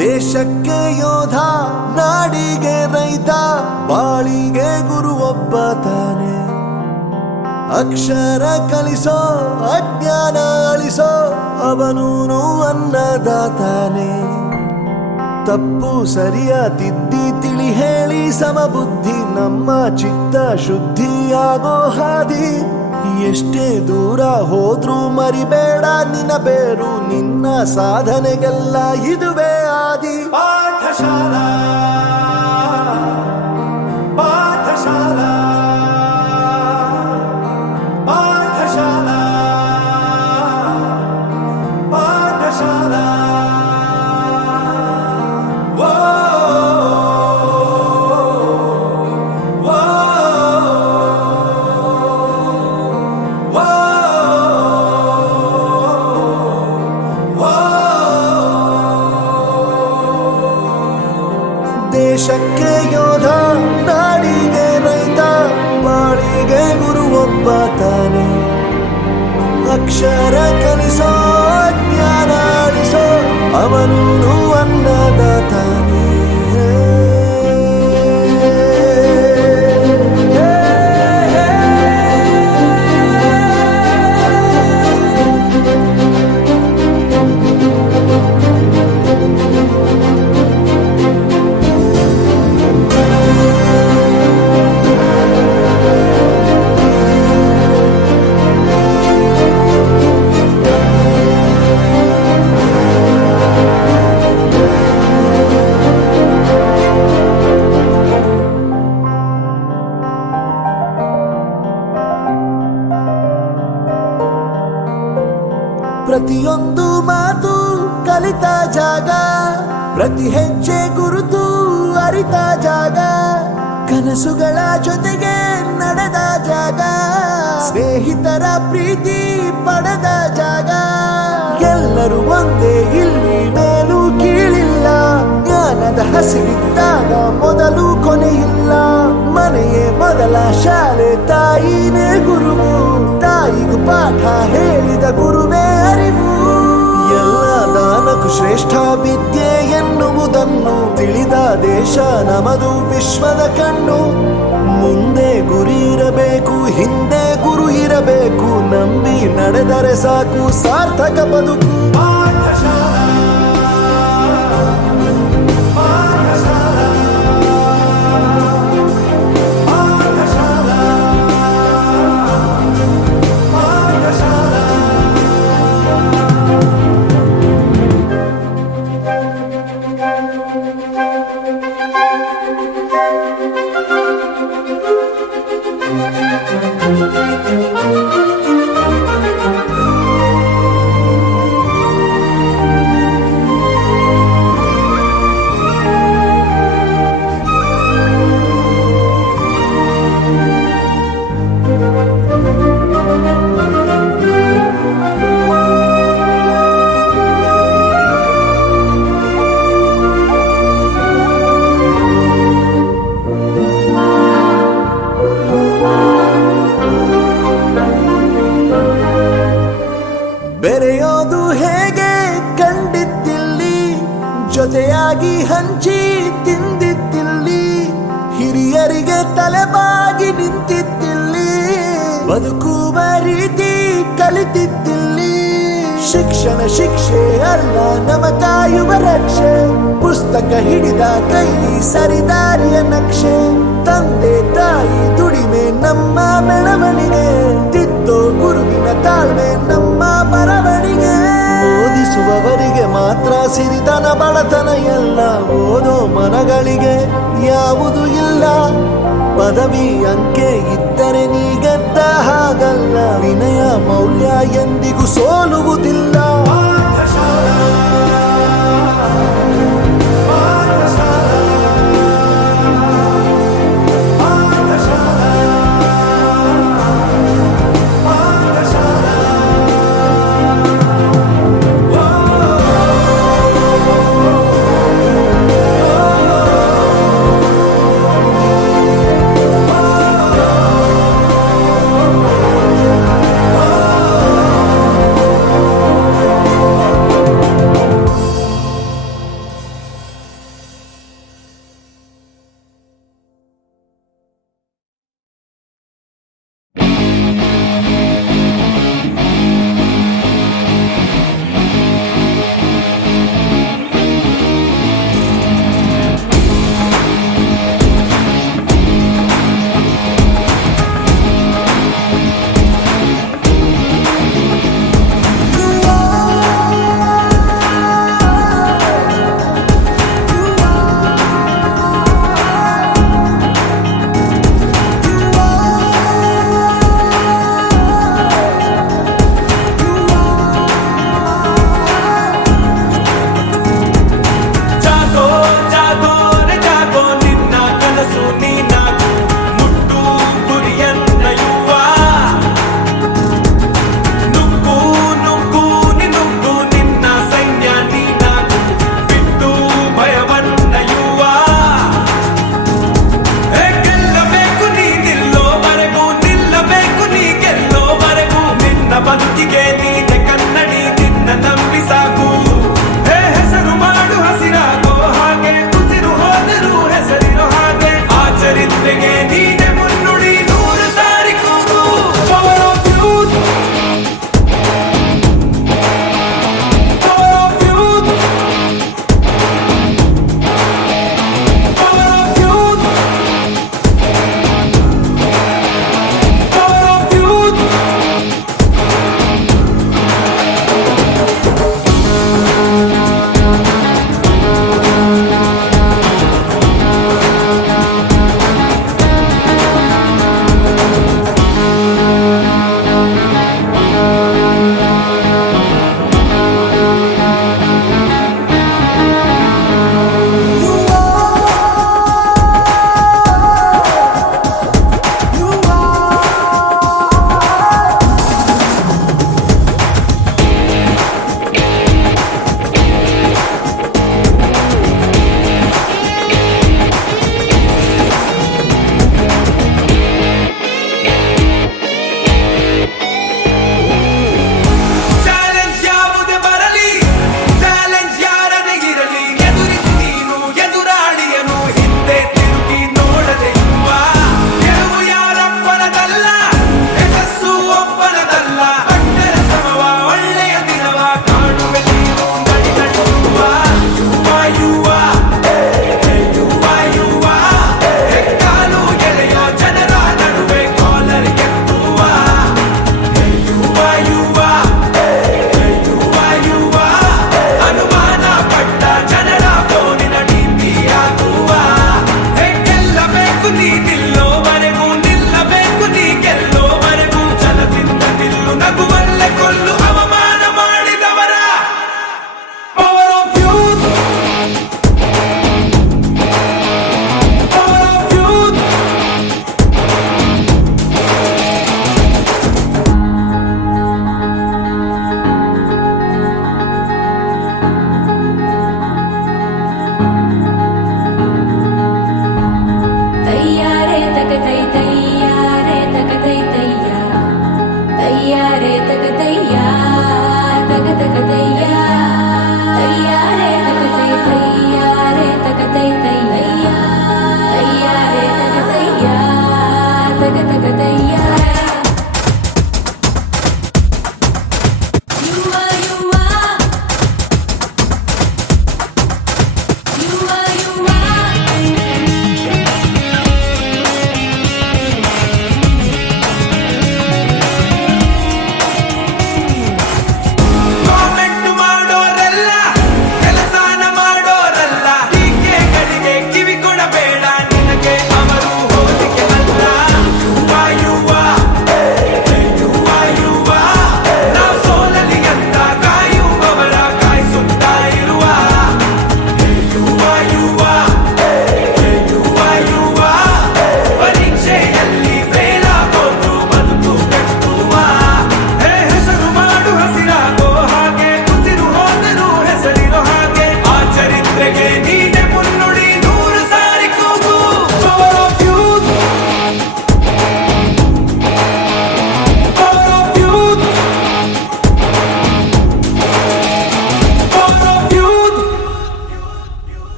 ದೇಶಕ್ಕೆ ಯೋಧ, ನಾಡಿಗೆ ರೈತ, ಬಾಳಿಗೆ ಗುರು ಒಬ್ಬ ತಾನೆ. ಅಕ್ಷರ ಕಲಿಸೋ, ಅಜ್ಞಾನ ಅಳಿಸೋ, ಅವನೂನು ಅನ್ನದಾತಾನೆ. ತಪ್ಪು ಸರಿಯ ತಿದ್ದಿ ತಿಳಿ ಹೇಳಿ ಸಮಬುದ್ಧಿ, ನಮ್ಮ ಚಿತ್ತ ಶುದ್ಧಿಯಾಗೋ ಹಾದಿ. ಎಷ್ಟೇ ದೂರ ಹೋದ್ರೂ ಮರಿಬೇಡ ನಿನ್ನ ಬೇರು, ನಿನ್ನ ಸಾಧನೆಗೆಲ್ಲ ಇದುವೇ ಆದಿ. ಪಾಠಶಾಲಾ ಪಾಠಶಾಲಾ ಪಾಠಶಾಲಾ ಪಾಠಶಾಲಾ. ದೇಶಕ್ಕೆ ಯೋಧ, ನಾಡಿಗೆ ರೈತ, ಬಾಳಿಗೆ ಗುರು ಒಬ್ಬ ತಾನೆ. ಅಕ್ಷರ ಕಲಿಸೋ, ಜ್ಞಾನ ಅಳಿಸೋ, ಅವನೂನು ಅನ್ನದಾತಾನೆ. ಪ್ರತಿಯೊಂದು ಮಾತು ಕಲಿತ ಜಾಗ, ಪ್ರತಿ ಹೆಜ್ಜೆ ಗುರುತು ಅರಿತ ಜಾಗ, ಕನಸುಗಳ ಜೊತೆಗೆ ನಡೆದ ಜಾಗ, ಸ್ನೇಹಿತರ ಪ್ರೀತಿ ಪಡೆದ ಜಾಗ. ಎಲ್ಲರೂ ಒಂದೇ, ಇಲ್ಲಿ ಮೇಲೂ ಕೀಳಿಲ್ಲ, ಜ್ಞಾನದ ಹಸಿವಿದ್ದಾಗ ಮೊದಲು ಕೊನೆಯಿಲ್ಲ. ಮನೆಯೇ ಮೊದಲ ಶಾಲೆ, ತಾಯಿನೇ ಗುರುವು, ತಾಯಿಗೂ ಪಾಠ ಹೇಳಿದ ಗುರುವೇ ಅರಿವು. ಎಲ್ಲ ದಾನಕ್ಕೂ ಶ್ರೇಷ್ಠ ವಿದ್ಯೆ ಎನ್ನುವುದನ್ನು ತಿಳಿದ ದೇಶ ನಮದು, ವಿಶ್ವದ ಕಣ್ಣು. ಮುಂದೆ ಗುರಿ ಇರಬೇಕು, ಹಿಂದೆ ಗುರು ಇರಬೇಕು, ನಂಬಿ ನಡೆದರೆ ಸಾಕು ಸಾರ್ಥಕ ಬದುಕು. ಪಾಠಶಾಲಾ ಪಾಠಶಾಲಾ ಪಾಠಶಾಲಾ ಪಾಠಶಾಲಾ. ಬೆರೆಯೋದು ಹೇಗೆ ಕಂಡಿದ್ದಿಲ್ಲಿ, ಜೊತೆಯಾಗಿ ಹಂಚಿ ತಿಂದಿದ್ದಿಲ್ಲಿ, ಹಿರಿಯರಿಗೆ ತಲೆಬಾಗಿ ನಿಂತಿದ್ದಿಲ್ಲಿ, ಬದುಕುವ ರೀತಿ ಕಲಿತಿದ್ದಿಲ್ಲಿ. ಶಿಕ್ಷಣ ಶಿಕ್ಷೆ ಅಲ್ಲ, ನಮ ಕಾಯುವ ರಕ್ಷೆ, ಪುಸ್ತಕ ಹಿಡಿದ ಕೈ ಸರಿದಾರಿಯ ನಕ್ಷೆ. ತಂದೆ ತಾಯಿ ದುಡಿಮೆ ನಮ್ಮ ಬೆಳವಣಿಗೆ, ತಿದ್ದೋ ಗುರುವಿನ ತಾಳ್ಮೆ ನಮ್ಮ ಬರವಣಿಗೆ. ಓದಿಸುವವರಿಗೆ ಮಾತ್ರ ಸಿರಿತನ ಬಡತನ ಎಲ್ಲ, ಓದೋ ಮನಗಳಿಗೆ ಯಾವುದು ಇಲ್ಲ. ಪದವಿ ಅಂಕೆ ಇದ್ದರೆ ನೀ ಗೆದ್ದ ಹಾಗಲ್ಲ, ವಿನಯ ಮೌಲ್ಯ ಎಂದಿಗೂ ಸೋಲುವುದಿಲ್ಲ.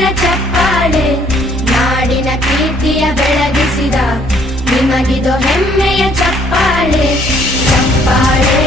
ಹೆಮ್ಮೆಯ ಚಪ್ಪಾಳೆ, ನಾಡಿನ ಕೀರ್ತಿಯ ಬೆಳಗಿಸಿದ ನಿಮಗಿದು ಹೆಮ್ಮೆಯ ಚಪ್ಪಾಳೆ. ಚಪ್ಪಾಳೆ